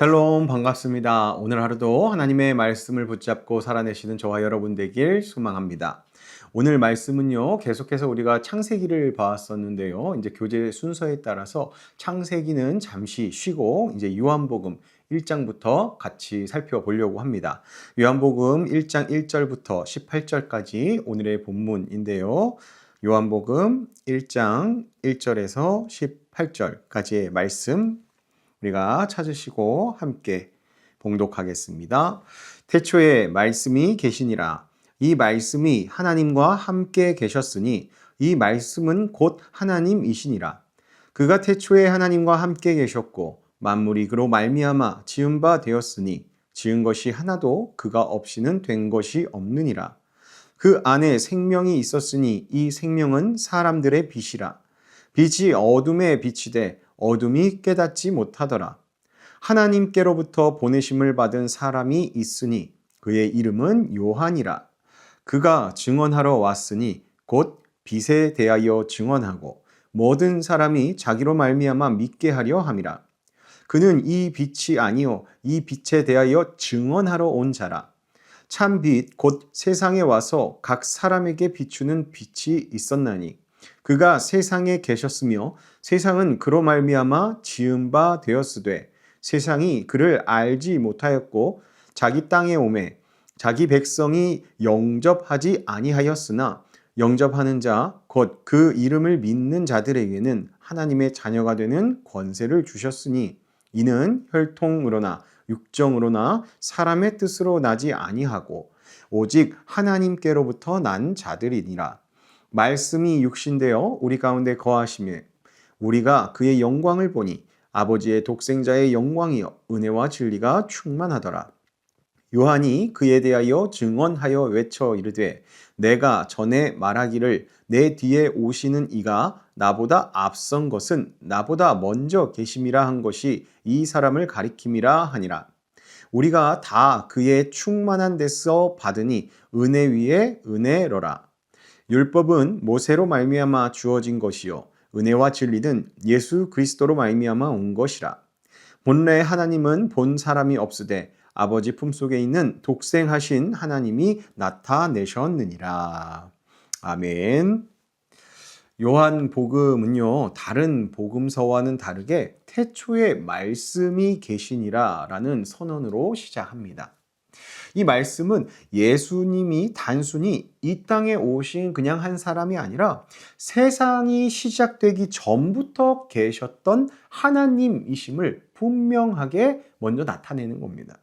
샬롬 반갑습니다. 오늘 하루도 하나님의 말씀을 붙잡고 살아내시는 저와 여러분 되길 소망합니다. 오늘 말씀은요, 계속해서 우리가 창세기를 봤었는데요. 이제 교재 순서에 따라서 창세기는 잠시 쉬고 이제 요한복음 1장부터 같이 살펴보려고 합니다. 요한복음 1장 1절부터 18절까지 오늘의 본문인데요. 요한복음 1장 1절에서 18절까지의 말씀 우리가 찾으시고 함께 봉독하겠습니다. 태초에 말씀이 계시니라. 이 말씀이 하나님과 함께 계셨으니 이 말씀은 곧 하나님이시니라. 그가 태초에 하나님과 함께 계셨고 만물이 그로 말미암아 지은 바 되었으니 지은 것이 하나도 그가 없이는 된 것이 없느니라. 그 안에 생명이 있었으니 이 생명은 사람들의 빛이라. 빛이 어둠에 비치되 어둠이 깨닫지 못하더라. 하나님께로부터 보내심을 받은 사람이 있으니 그의 이름은 요한이라. 그가 증언하러 왔으니 곧 빛에 대하여 증언하고 모든 사람이 자기로 말미암아 믿게 하려 함이라. 그는 이 빛이 아니요 이 빛에 대하여 증언하러 온 자라. 참 빛 곧 세상에 와서 각 사람에게 비추는 빛이 있었나니 그가 세상에 계셨으며 세상은 그로 말미암아 지은 바 되었으되 세상이 그를 알지 못하였고 자기 땅에 오매 자기 백성이 영접하지 아니하였으나 영접하는 자 곧 그 이름을 믿는 자들에게는 하나님의 자녀가 되는 권세를 주셨으니 이는 혈통으로나 육정으로나 사람의 뜻으로 나지 아니하고 오직 하나님께로부터 난 자들이니라. 말씀이 육신되어 우리 가운데 거하시며 우리가 그의 영광을 보니 아버지의 독생자의 영광이여 은혜와 진리가 충만하더라. 요한이 그에 대하여 증언하여 외쳐 이르되 내가 전에 말하기를 내 뒤에 오시는 이가 나보다 앞선 것은 나보다 먼저 계심이라 한 것이 이 사람을 가리킴이라 하니라. 우리가 다 그의 충만한 데서 받으니 은혜 위에 은혜로라. 율법은 모세로 말미암아 주어진 것이요 은혜와 진리는 예수 그리스도로 말미암아 온 것이라. 본래 하나님은 본 사람이 없으되 아버지 품속에 있는 독생하신 하나님이 나타내셨느니라. 아멘. 요한복음은요, 다른 복음서와는 다르게 태초에 말씀이 계시니라 라는 선언으로 시작합니다. 이 말씀은 예수님이 단순히 이 땅에 오신 그냥 한 사람이 아니라 세상이 시작되기 전부터 계셨던 하나님이심을 분명하게 먼저 나타내는 겁니다.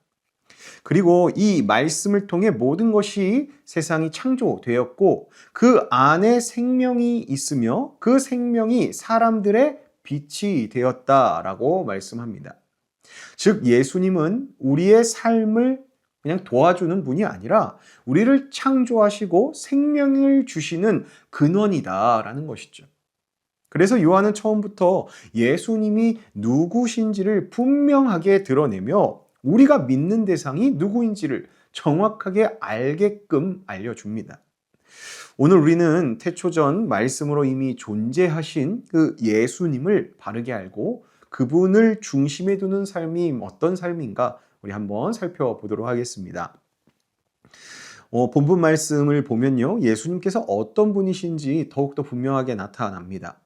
그리고 이 말씀을 통해 모든 것이 세상이 창조되었고 그 안에 생명이 있으며 그 생명이 사람들의 빛이 되었다라고 말씀합니다. 즉 예수님은 우리의 삶을 그냥 도와주는 분이 아니라 우리를 창조하시고 생명을 주시는 근원이다라는 것이죠. 그래서 요한은 처음부터 예수님이 누구신지를 분명하게 드러내며 우리가 믿는 대상이 누구인지를 정확하게 알게끔 알려줍니다. 오늘 우리는 태초전 말씀으로 이미 존재하신 그 예수님을 바르게 알고 그분을 중심에 두는 삶이 어떤 삶인가 우리 한번 살펴보도록 하겠습니다. 본문 말씀을 보면요, 예수님께서 어떤 분이신지 더욱더 분명하게 나타납니다.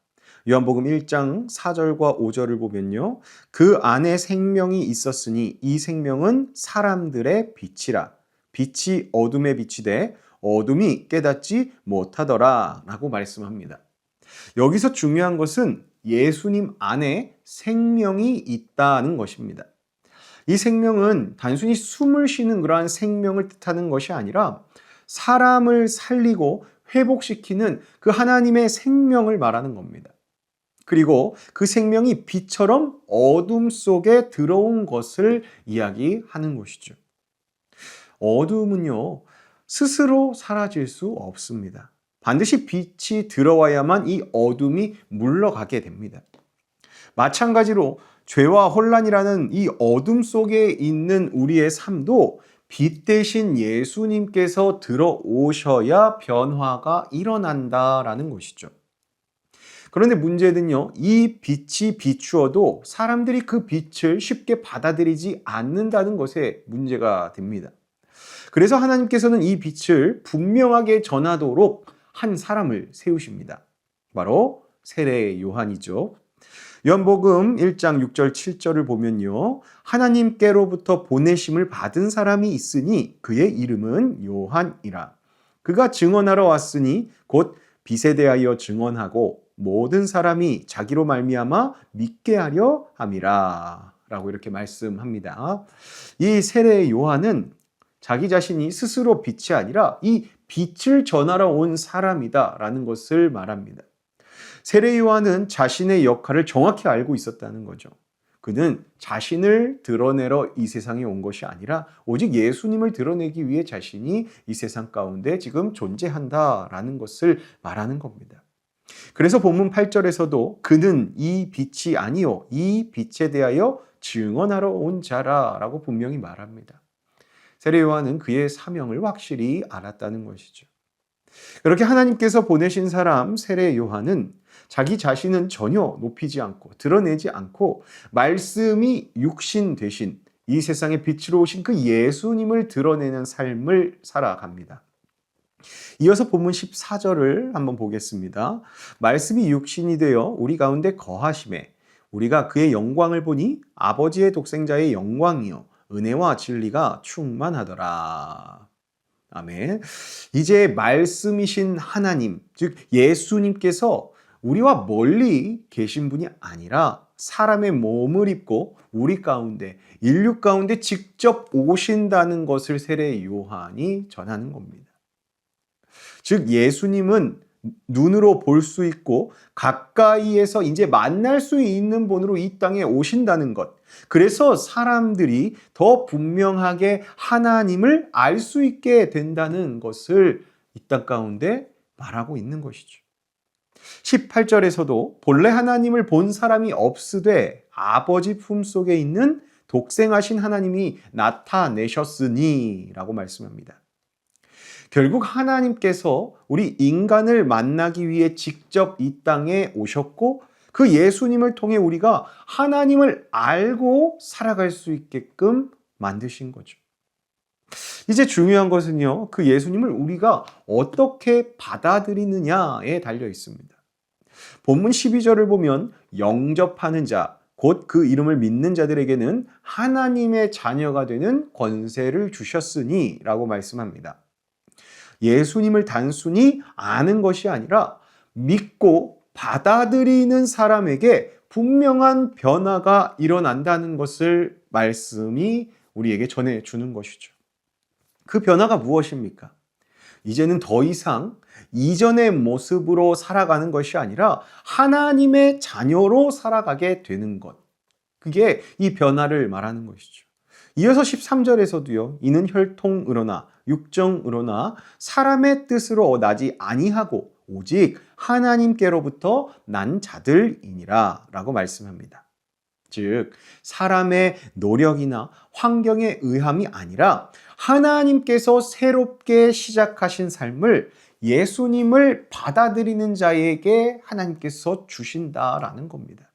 요한복음 1장 4절과 5절을 보면요, 그 안에 생명이 있었으니 이 생명은 사람들의 빛이라. 빛이 어둠에 비치되 어둠이 깨닫지 못하더라 라고 말씀합니다. 여기서 중요한 것은 예수님 안에 생명이 있다는 것입니다. 이 생명은 단순히 숨을 쉬는 그러한 생명을 뜻하는 것이 아니라 사람을 살리고 회복시키는 그 하나님의 생명을 말하는 겁니다. 그리고 그 생명이 빛처럼 어둠 속에 들어온 것을 이야기하는 것이죠. 어둠은요, 스스로 사라질 수 없습니다. 반드시 빛이 들어와야만 이 어둠이 물러가게 됩니다. 마찬가지로 죄와 혼란이라는 이 어둠 속에 있는 우리의 삶도 빛 대신 예수님께서 들어오셔야 변화가 일어난다라는 것이죠. 그런데 문제는요, 이 빛이 비추어도 사람들이 그 빛을 쉽게 받아들이지 않는다는 것에 문제가 됩니다. 그래서 하나님께서는 이 빛을 분명하게 전하도록 한 사람을 세우십니다. 바로 세례 요한이죠. 요한복음 1장 6절 7절을 보면요, 하나님께로부터 보내심을 받은 사람이 있으니 그의 이름은 요한이라. 그가 증언하러 왔으니 곧 빛에 대하여 증언하고 모든 사람이 자기로 말미암아 믿게 하려 함이라 라고 이렇게 말씀합니다. 이 세례 요한은 자기 자신이 스스로 빛이 아니라 이 빛을 전하러 온 사람이다 라는 것을 말합니다. 세례 요한은 자신의 역할을 정확히 알고 있었다는 거죠. 그는 자신을 드러내러 이 세상에 온 것이 아니라 오직 예수님을 드러내기 위해 자신이 이 세상 가운데 지금 존재한다라는 것을 말하는 겁니다. 그래서 본문 8절에서도 그는 이 빛이 아니요 이 빛에 대하여 증언하러 온 자라라고 분명히 말합니다. 세례 요한은 그의 사명을 확실히 알았다는 것이죠. 그렇게 하나님께서 보내신 사람 세례 요한은 자기 자신은 전혀 높이지 않고 드러내지 않고 말씀이 육신 되신 이 세상에 빛으로 오신 그 예수님을 드러내는 삶을 살아갑니다. 이어서 본문 14절을 한번 보겠습니다. 말씀이 육신이 되어 우리 가운데 거하심에 우리가 그의 영광을 보니 아버지의 독생자의 영광이요 은혜와 진리가 충만하더라. 아멘. 이제 말씀이신 하나님, 즉 예수님께서 우리와 멀리 계신 분이 아니라 사람의 몸을 입고 우리 가운데, 인류 가운데 직접 오신다는 것을 세례 요한이 전하는 겁니다. 즉 예수님은 눈으로 볼 수 있고 가까이에서 이제 만날 수 있는 분으로 이 땅에 오신다는 것. 그래서 사람들이 더 분명하게 하나님을 알 수 있게 된다는 것을 이 땅 가운데 말하고 있는 것이죠. 18절에서도 본래 하나님을 본 사람이 없으되 아버지 품속에 있는 독생하신 하나님이 나타내셨으니 라고 말씀합니다. 결국 하나님께서 우리 인간을 만나기 위해 직접 이 땅에 오셨고 그 예수님을 통해 우리가 하나님을 알고 살아갈 수 있게끔 만드신 거죠. 이제 중요한 것은요, 그 예수님을 우리가 어떻게 받아들이느냐에 달려 있습니다. 본문 12절을 보면 영접하는 자, 곧 그 이름을 믿는 자들에게는 하나님의 자녀가 되는 권세를 주셨으니 라고 말씀합니다. 예수님을 단순히 아는 것이 아니라 믿고 받아들이는 사람에게 분명한 변화가 일어난다는 것을 말씀이 우리에게 전해주는 것이죠. 그 변화가 무엇입니까? 이제는 더 이상 이전의 모습으로 살아가는 것이 아니라 하나님의 자녀로 살아가게 되는 것. 그게 이 변화를 말하는 것이죠. 이어서 13절에서도요. 이는 혈통으로나 육정으로나 사람의 뜻으로 나지 아니하고 오직 하나님께로부터 난 자들이니라 라고 말씀합니다. 즉 사람의 노력이나 환경에 의함이 아니라 하나님께서 새롭게 시작하신 삶을 예수님을 받아들이는 자에게 하나님께서 주신다라는 겁니다.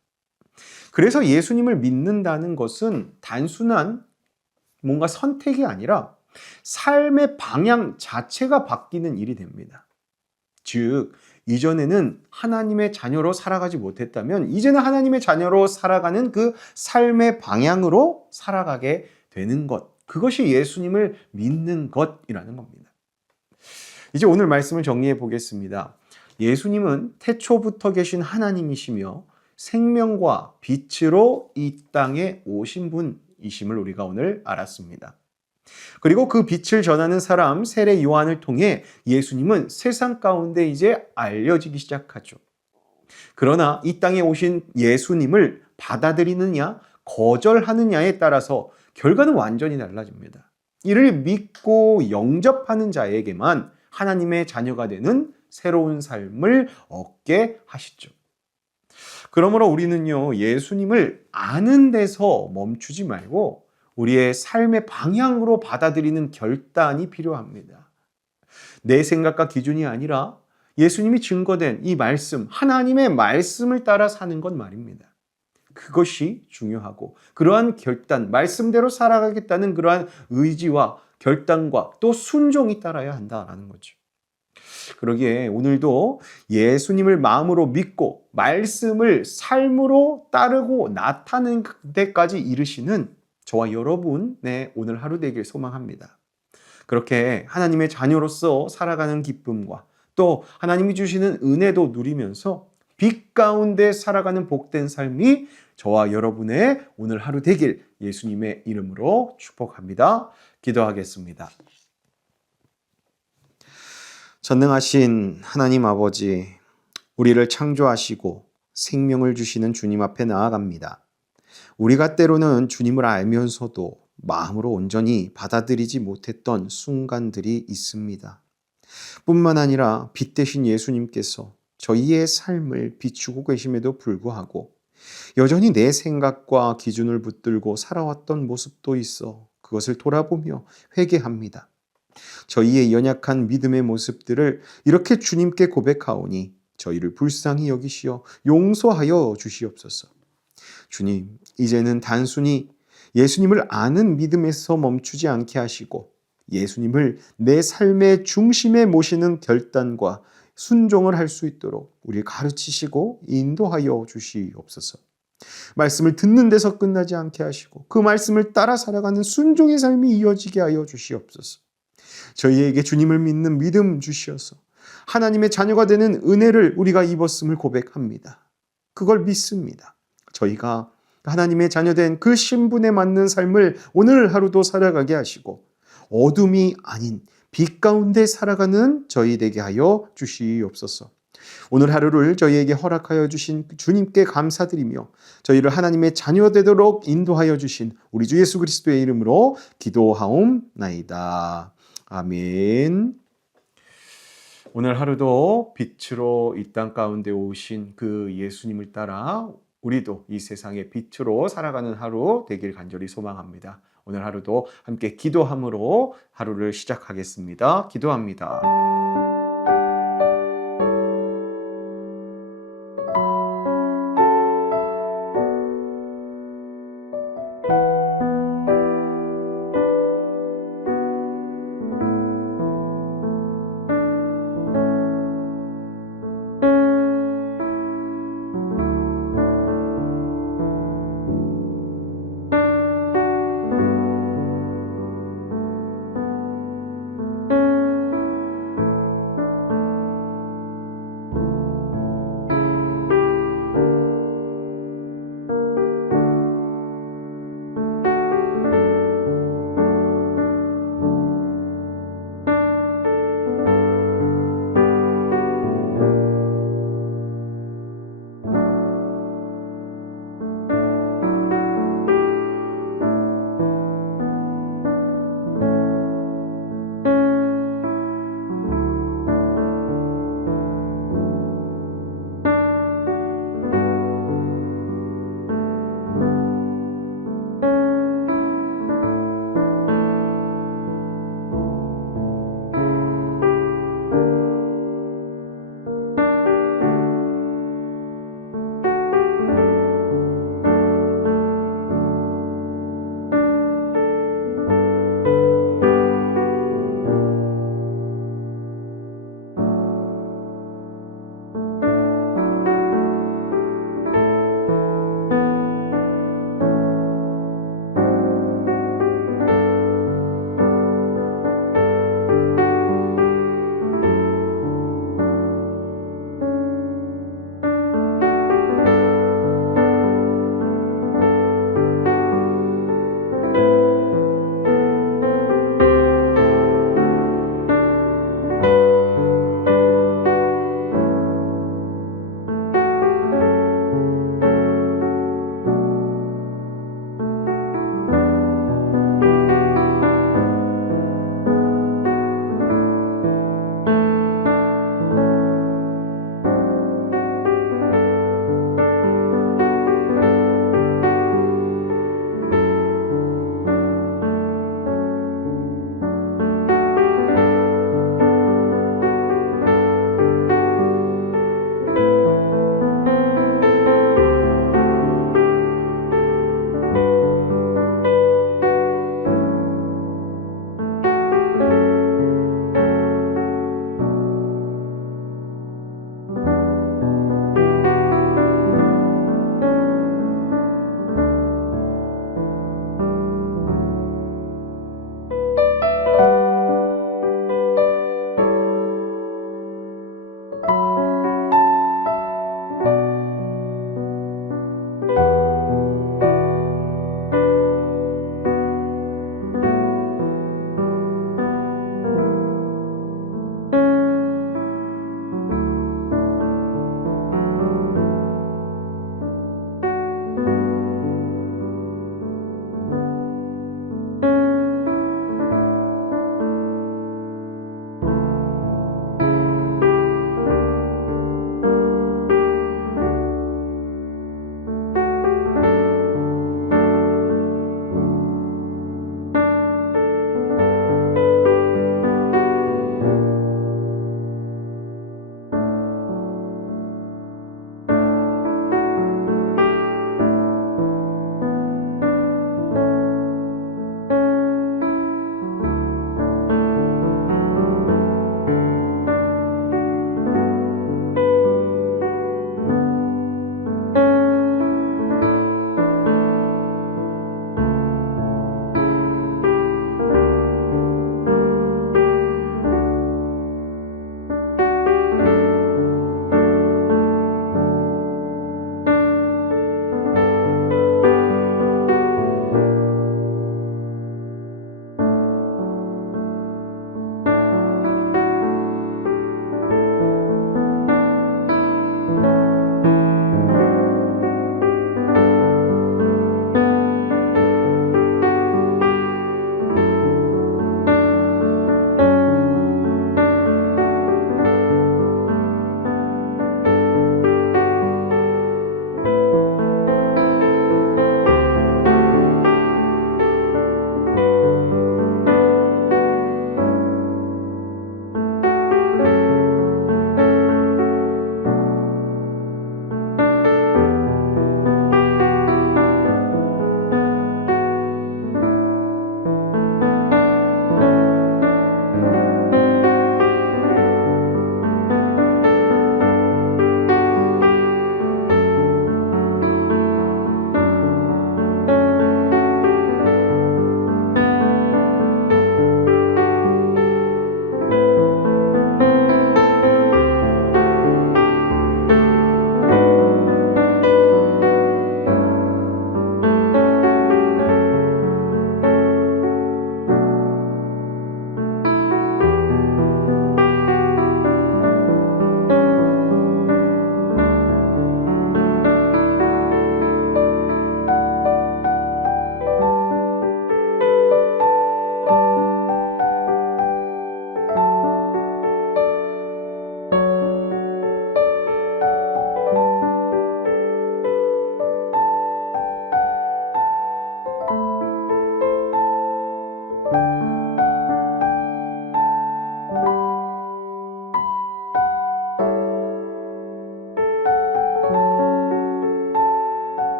그래서 예수님을 믿는다는 것은 단순한 뭔가 선택이 아니라 삶의 방향 자체가 바뀌는 일이 됩니다. 즉 이전에는 하나님의 자녀로 살아가지 못했다면 이제는 하나님의 자녀로 살아가는 그 삶의 방향으로 살아가게 되는 것. 그것이 예수님을 믿는 것이라는 겁니다. 이제 오늘 말씀을 정리해 보겠습니다. 예수님은 태초부터 계신 하나님이시며 생명과 빛으로 이 땅에 오신 분이심을 우리가 오늘 알았습니다. 그리고 그 빛을 전하는 사람 세례 요한을 통해 예수님은 세상 가운데 이제 알려지기 시작하죠. 그러나 이 땅에 오신 예수님을 받아들이느냐 거절하느냐에 따라서 결과는 완전히 달라집니다. 이를 믿고 영접하는 자에게만 하나님의 자녀가 되는 새로운 삶을 얻게 하시죠. 그러므로 우리는요, 예수님을 아는 데서 멈추지 말고 우리의 삶의 방향으로 받아들이는 결단이 필요합니다. 내 생각과 기준이 아니라 예수님이 증거된 이 말씀, 하나님의 말씀을 따라 사는 것 말입니다. 그것이 중요하고 그러한 결단, 말씀대로 살아가겠다는 그러한 의지와 결단과 또 순종이 따라야 한다라는 거죠. 그러기에 오늘도 예수님을 마음으로 믿고 말씀을 삶으로 따르고 나타내는 데까지 이르시는 저와 여러분의 오늘 하루 되길 소망합니다. 그렇게 하나님의 자녀로서 살아가는 기쁨과 또 하나님이 주시는 은혜도 누리면서 빛 가운데 살아가는 복된 삶이 저와 여러분의 오늘 하루 되길 예수님의 이름으로 축복합니다. 기도하겠습니다. 전능하신 하나님 아버지, 우리를 창조하시고 생명을 주시는 주님 앞에 나아갑니다. 우리가 때로는 주님을 알면서도 마음으로 온전히 받아들이지 못했던 순간들이 있습니다. 뿐만 아니라 빛 대신 예수님께서 저희의 삶을 비추고 계심에도 불구하고 여전히 내 생각과 기준을 붙들고 살아왔던 모습도 있어 그것을 돌아보며 회개합니다. 저희의 연약한 믿음의 모습들을 이렇게 주님께 고백하오니 저희를 불쌍히 여기시어 용서하여 주시옵소서. 주님, 이제는 단순히 예수님을 아는 믿음에서 멈추지 않게 하시고 예수님을 내 삶의 중심에 모시는 결단과 순종을 할 수 있도록 우리를 가르치시고 인도하여 주시옵소서. 말씀을 듣는 데서 끝나지 않게 하시고 그 말씀을 따라 살아가는 순종의 삶이 이어지게 하여 주시옵소서. 저희에게 주님을 믿는 믿음 주시어서 하나님의 자녀가 되는 은혜를 우리가 입었음을 고백합니다. 그걸 믿습니다. 저희가 하나님의 자녀된 그 신분에 맞는 삶을 오늘 하루도 살아가게 하시고 어둠이 아닌 빛 가운데 살아가는 저희 되게 하여 주시옵소서. 오늘 하루를 저희에게 허락하여 주신 주님께 감사드리며 저희를 하나님의 자녀 되도록 인도하여 주신 우리 주 예수 그리스도의 이름으로 기도하옵나이다. 아멘. 오늘 하루도 빛으로 이 땅 가운데 오신 그 예수님을 따라 우리도 이 세상의 빛으로 살아가는 하루 되길 간절히 소망합니다. 오늘 하루도 함께 기도함으로 하루를 시작하겠습니다. 기도합니다.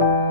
음.